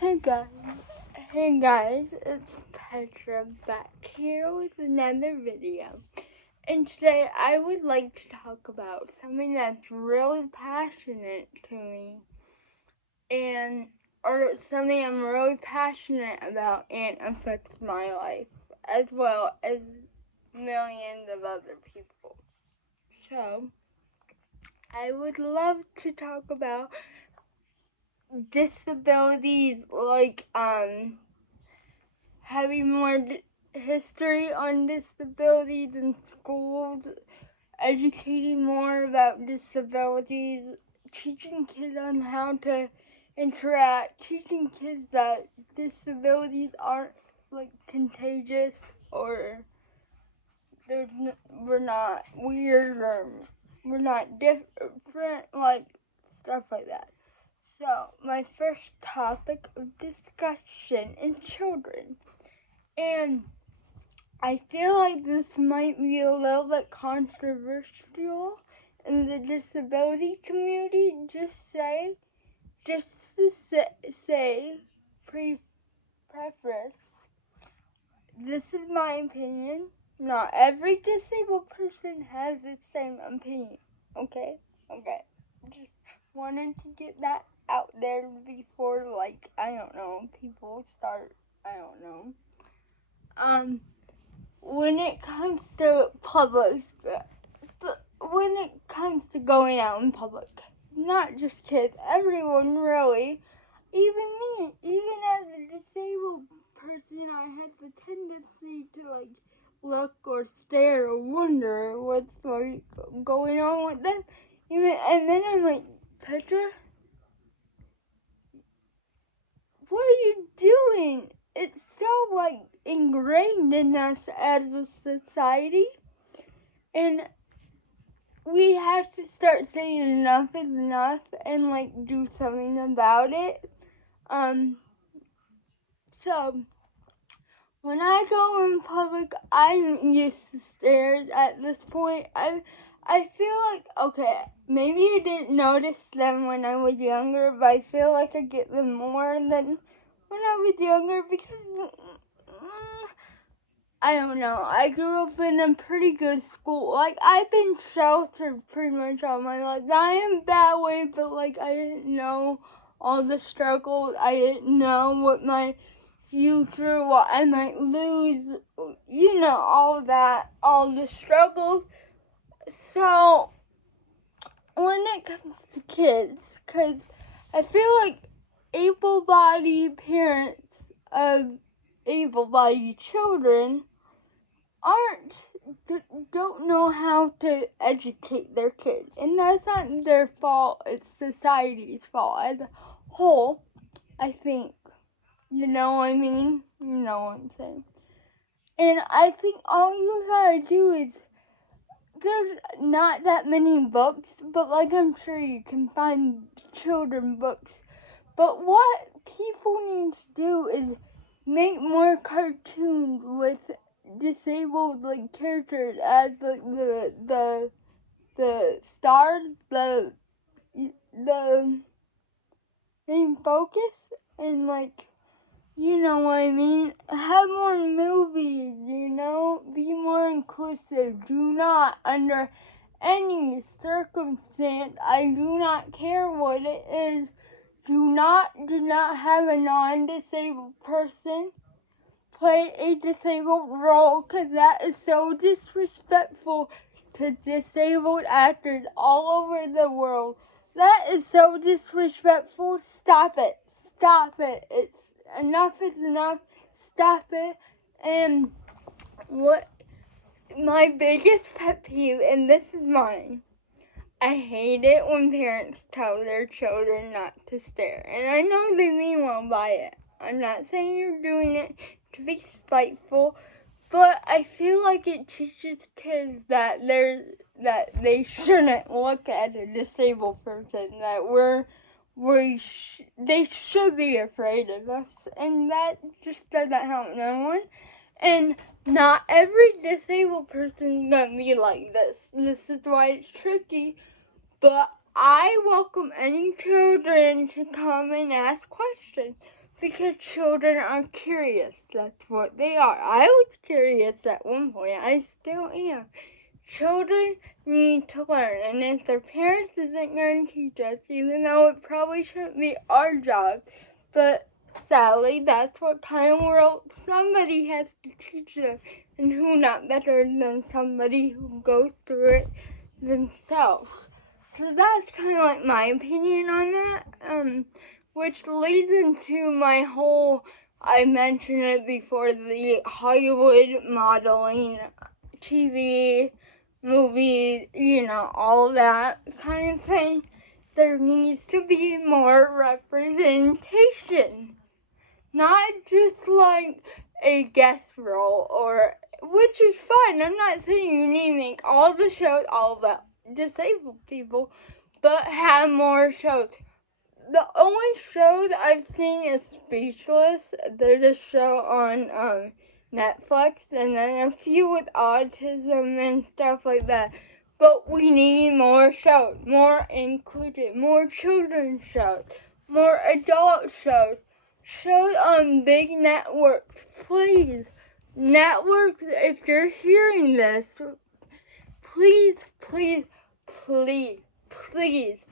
Hey guys, it's Petra back here with another video. And today I would like to talk about something that's really passionate to me or something I'm really passionate about and affects my life as well as millions of other people. So, I would love to talk about disabilities, like having more history on disabilities in schools, educating more about disabilities, teaching kids on how to interact, teaching kids that disabilities aren't like contagious or we're not weird or we're not different, like stuff like that. So, my first topic of discussion is children. And I feel like this might be a little bit controversial in the disability community. Just to say, preface, this is my opinion. Not every disabled person has the same opinion. Okay? Just wanted to get that out there before, people start, when it comes to when it comes to going out in public, not just kids, everyone really, even me, even as a disabled person, I have the tendency to look or stare or wonder what's going on with them. And then I'm like, Petra, what are you doing? It's so ingrained in us as a society, and we have to start saying enough is enough and do something about it. So when I go in public, I'm used to stares at this point. I feel like, okay, maybe I didn't notice them when I was younger, but I feel like I get them more than when I was younger because I don't know. I grew up in a pretty good school. I've been sheltered pretty much all my life. Not in that way, but I didn't know all the struggles. I didn't know what my future, what I might lose. All that, all the struggles. So, when it comes to kids, because I feel like able-bodied parents of able-bodied children don't know how to educate their kids, and that's not their fault. It's society's fault as a whole. I think, you know what I mean. You know what I'm saying. And I think all you gotta do is, there's not that many books, but I'm sure you can find children books. But what people need to do is make more cartoons with disabled characters as the stars, the main focus, and you know what I mean. Have more movies, be more inclusive. Do not, under any circumstance, I do not care what it is, do not have a non-disabled person play a disabled role, because that is so disrespectful to disabled actors all over the world. That is so disrespectful. Stop it. It's enough is enough. Stop it. And what my biggest pet peeve, and this is mine, I hate it when parents tell their children not to stare. And I know they mean well by it. I'm not saying you're doing it to be spiteful, but I feel like it teaches kids that they shouldn't look at a disabled person, that they should be afraid of us, and that just doesn't help no one. And not every disabled person is gonna be like this. This is why it's tricky. But I welcome any children to come and ask questions. because children are curious. That's what they are. I was curious at one point. I still am. Children need to learn, and if their parents isn't going to teach us, even though it probably shouldn't be our job, but sadly, that's what kind of world somebody has to teach them, and who not better than somebody who goes through it themselves. So that's kind of like my opinion on that, which leads into my whole, I mentioned it before, the Hollywood modeling, TV, movies, all that kind of thing. There needs to be more representation. Not just like a guest role, which is fine. I'm not saying you need to make all the shows all about disabled people, but have more shows. The only show that I've seen is Speechless. There's a show on Netflix, and then a few with autism and stuff like that. But we need more shows, more inclusive, more children's shows, more adult shows, shows on big networks. Please, networks, if you're hearing this, please, please, please, please.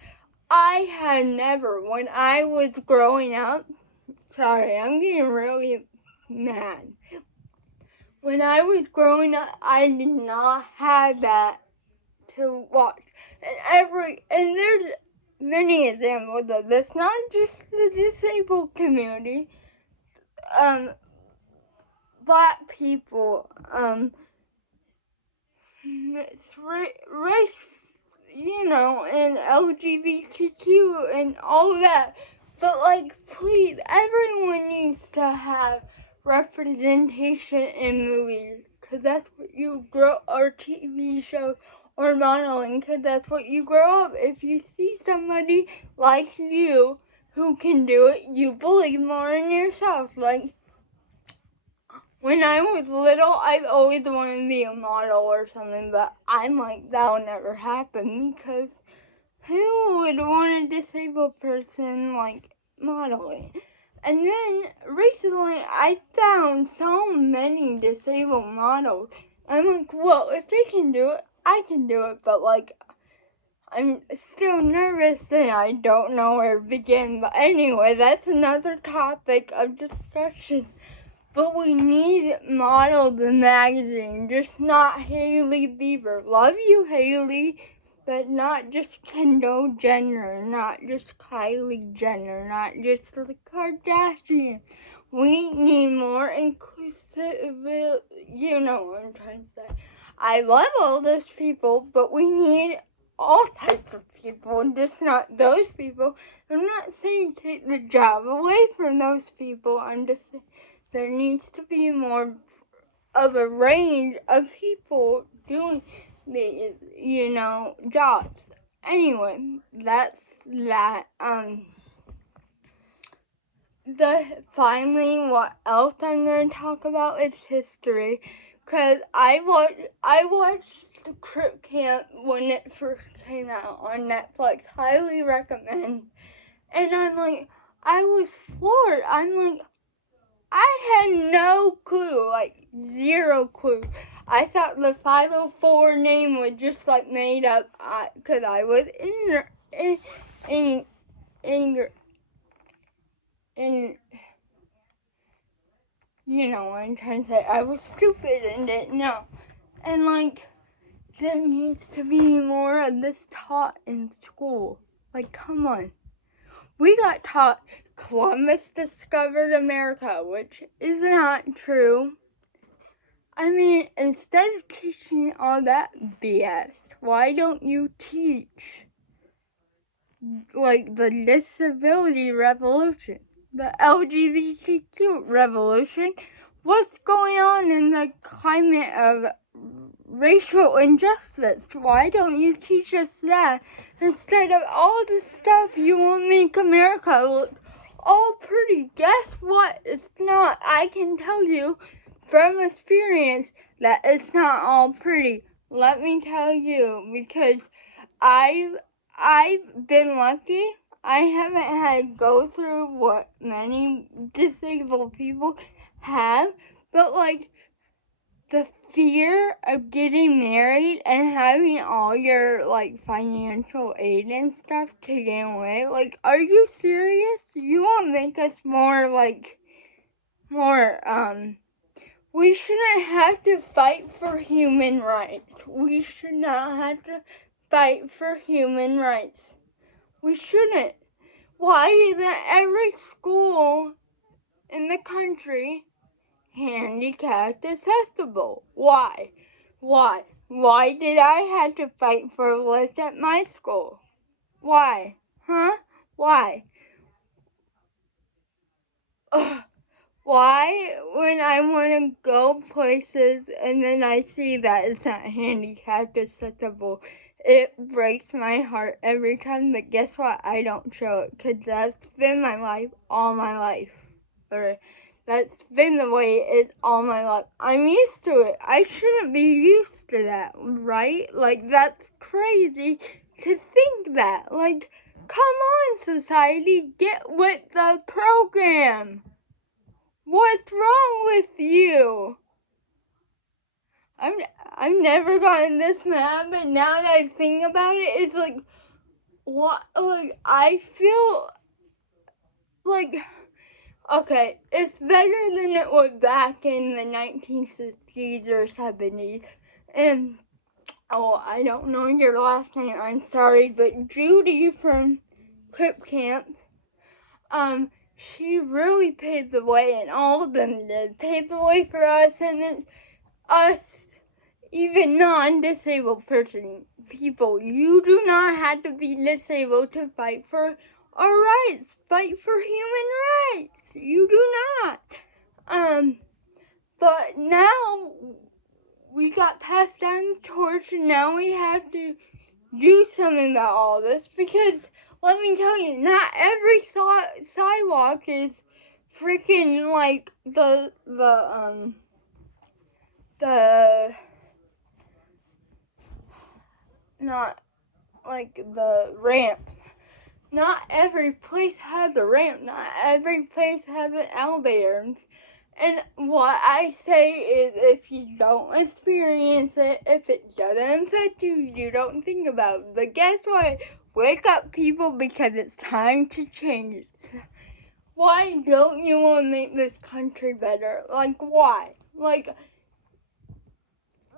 I had never, when I was growing up, sorry, I'm getting really mad. When I was growing up, I did not have that to watch. And there's many examples of this, not just the disabled community, black people, race, and LGBTQ and all that. But please, everyone needs to have representation in movies, because that's what you grow, or TV shows, or modeling, because that's what you grow up. If you see somebody like you who can do it, you believe more in yourself. When I was little, I've always wanted to be a model or something, but I'm like, that'll never happen, because who would want a disabled person, modeling? And then, recently, I found so many disabled models. I'm like, well, if they can do it, I can do it, but, I'm still nervous and I don't know where to begin. But anyway, that's another topic of discussion. But we need models in magazine, just not Hailey Bieber. Love you, Hailey, but not just Kendall Jenner, not just Kylie Jenner, not just the Kardashians. We need more inclusive, you know what I'm trying to say. I love all those people, but we need all types of people, just not those people. I'm not saying take the job away from those people, I'm just saying there needs to be more of a range of people doing these, jobs. Anyway, that's that. Finally, what else I'm going to talk about is history. Because I watched the Crip Camp when it first came out on Netflix. Highly recommend. And I was floored. I had no clue, zero clue. I thought the 504 name was just made up, because I was in, you know what I'm trying to say. I was stupid and didn't know. And there needs to be more of this taught in school. Come on. We got taught Columbus discovered America, which is not true. I mean, instead of teaching all that BS, why don't you teach, the disability revolution, the LGBTQ revolution? What's going on in the climate of racial injustice? Why don't you teach us that instead of all the stuff you want to make America look all pretty? Guess what? It's not. I can tell you from experience that it's not all pretty. Let me tell you, because I've been lucky. I haven't had to go through what many disabled people have, but like the fear of getting married and having all your like financial aid and stuff taken away, like, are you serious? You won't make us more we shouldn't have to fight for human rights. We should not have to fight for human rights. We shouldn't. Why isn't every school in the country handicapped accessible? Why? Why? Why did I have to fight for a lift at my school? Why? Huh? Why? Ugh. Why, when I want to go places and then I see that it's not handicapped accessible, it breaks my heart every time. But guess what? I don't show it because that's been my life all my life. Or that's been the way it is all my life. I'm used to it. I shouldn't be used to that, right? Like, that's crazy to think that. Like, come on, society, get with the program. What's wrong with you? I've never gotten this mad, but now that I think about it, it's like, what? Like, I feel like, okay, it's better than it was back in the 1960s or 70s. And, oh, I don't know your last name, I'm sorry, but Judy from Crip Camp, she really paved the way, and all of them did, paved the way for us, and it's us, even non-disabled people. You do not have to be disabled to fight for our rights. Fight for human rights. You do not. But now we got passed down the torch, and now we have to do something about all this, because let me tell you, not every sidewalk is freaking like the not like the ramp. Not every place has a ramp. Not every place has an elevator. And what I say is, if you don't experience it, if it doesn't affect you, you don't think about it. But guess what? Wake up, people, because it's time to change. Why don't you want to make this country better? Like, why? Like,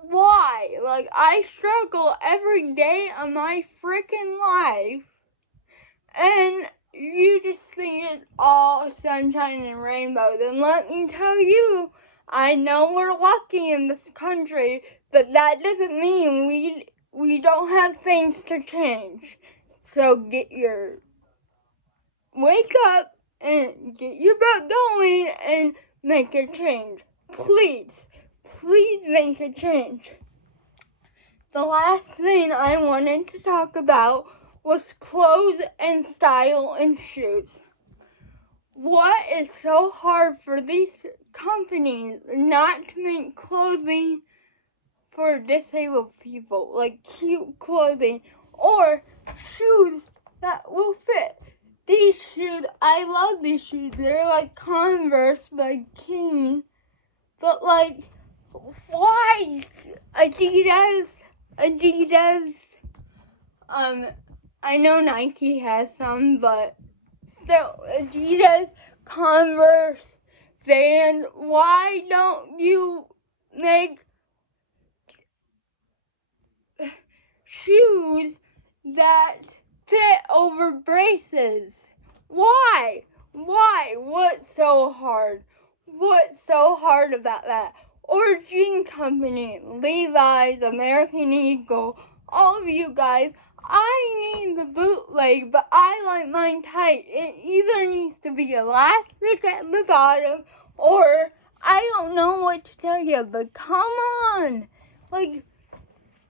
why? Like, I struggle every day of my freaking life, and you just think it's all sunshine and rainbows. And let me tell you, I know we're lucky in this country, but that doesn't mean we don't have things to change. So wake up and get your butt going and make a change. Please, please make a change. The last thing I wanted to talk about was clothes and style and shoes. What is so hard for these companies not to make clothing for disabled people, like cute clothing, or shoes that will fit? These shoes, I love these shoes. They're like Converse by King, but like, why Adidas, I know Nike has some, but still, Adidas, Converse, Vans, why don't you make shoes that fit over braces? Why? Why? What's so hard? What's so hard about that? Or Jean Company, Levi's, American Eagle, all of you guys, I need the bootleg, but I like mine tight. It either needs to be elastic at the bottom, or I don't know what to tell you, but come on. Like,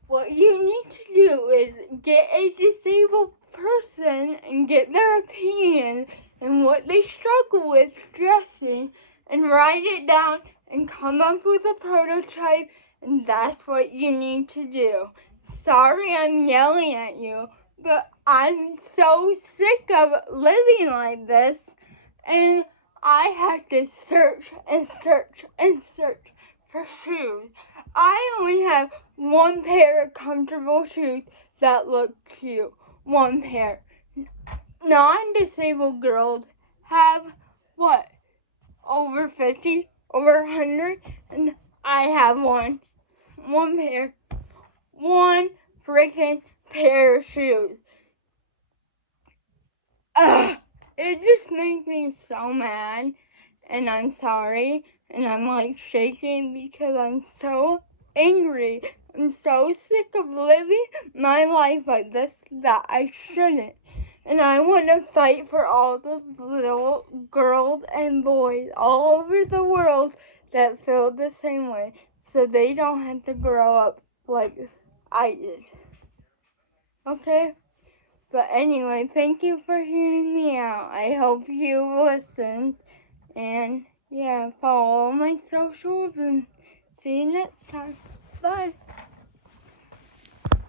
what you need to do is get a disabled person and get their opinions and what they struggle with dressing, and write it down and come up with a prototype, and that's what you need to do. Sorry I'm yelling at you, But I'm so sick of living like this, and I have to search and search and search for shoes. I only have one pair of comfortable shoes that look cute. One pair. Non-disabled girls have what? Over 50? Over 100? And I have one. One pair. One freaking pair of shoes. Ugh, it just makes me so mad, and I'm sorry, and I'm like shaking because I'm so angry. I'm so sick of living my life like this that I shouldn't. And I want to fight for all the little girls and boys all over the world that feel the same way, so they don't have to grow up like I did. Okay? But anyway, thank you for hearing me out. I hope you listened. And yeah, follow all my socials and see you next time. Bye.